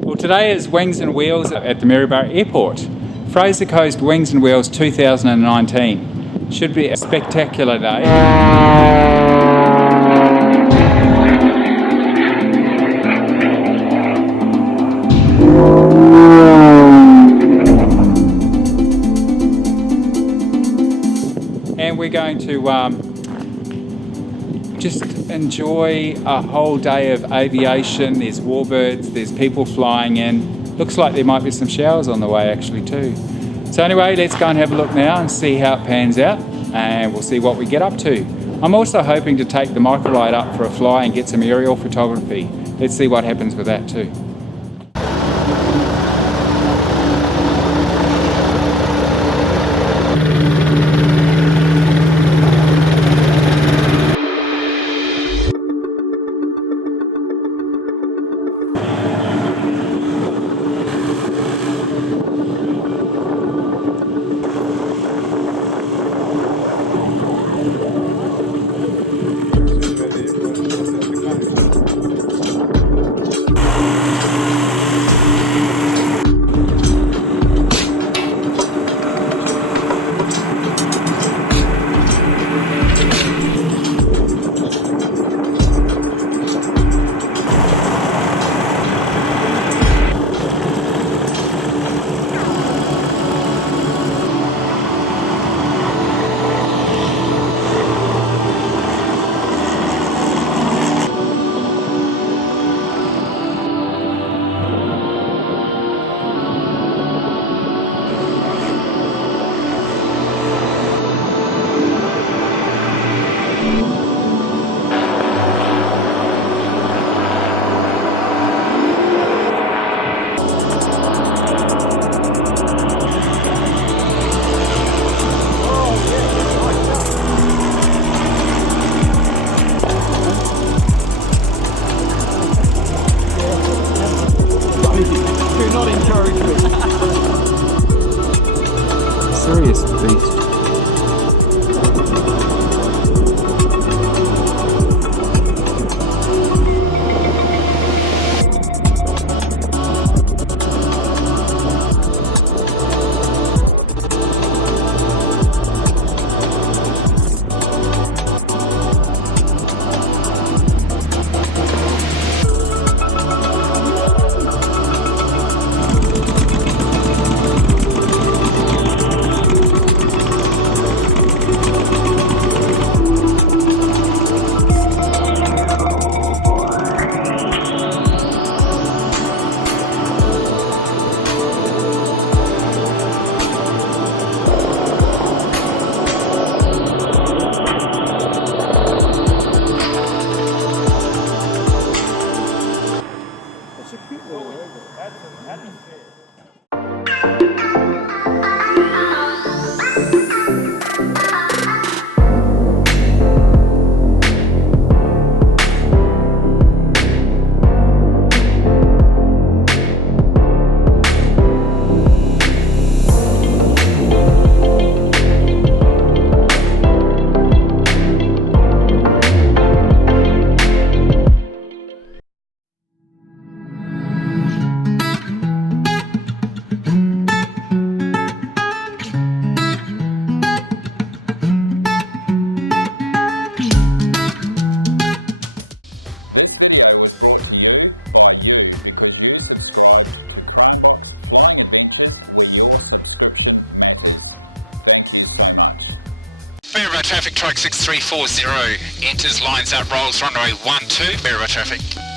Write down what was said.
Well, today is Wings and Wheels at the Maryborough Airport. Fraser Coast Wings and Wheels 2019. Should be a spectacular day. And we're going to just enjoy a whole day of aviation. There's warbirds, there's people flying in. Looks like there might be some showers on the way actually too. So anyway, let's go and have a look now and see how it pans out, and we'll see what we get up to. I'm also hoping to take the microlight up for a fly and get some aerial photography. Let's see what happens with that too. Serious beast. Maryborough traffic, truck 6340, enters, lines up, rolls runway 12, Maryborough traffic.